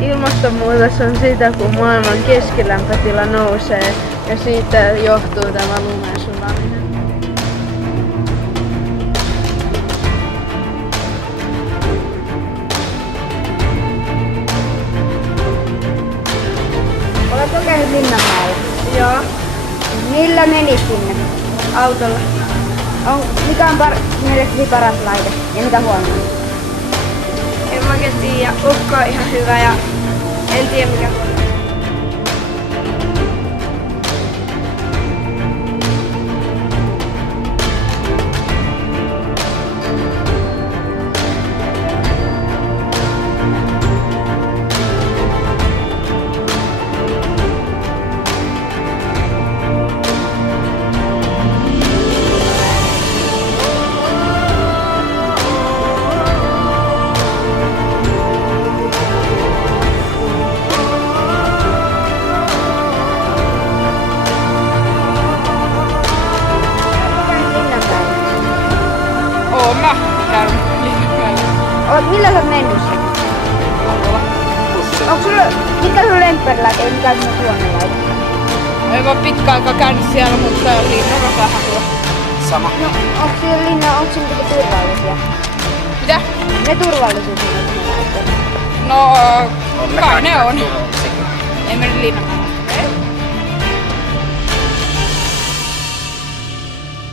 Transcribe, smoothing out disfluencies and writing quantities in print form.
Ilmastonmuutos on sitä, kun maailman keskilämpötila nousee ja siitä johtuu tämä lumen sulaminen. Oletko käynyt Linnanmäellä? Joo, Millä menit sinne? autolla. Mikä on mielestäsi paras laite ja mitä huonoa? En mä oikein tiedä. Ukko on ihan hyvä ja en tiedä mikä huono. Oon mä käynyt Linnanmäellä. Millä sä oot mennyt sinne? Autolla. Mikä sun lempparilääke ja mikä on sun huonelaite? En mä pitkään aikaa käynyt siellä, mutta Linnanmäellä vähän tuo. Sama. No, onko siinä turvallisia? Mitä? Ne turvallisia siinä. No, On kai ne on. turvallisia. Ei mennyt Linnanmäellä.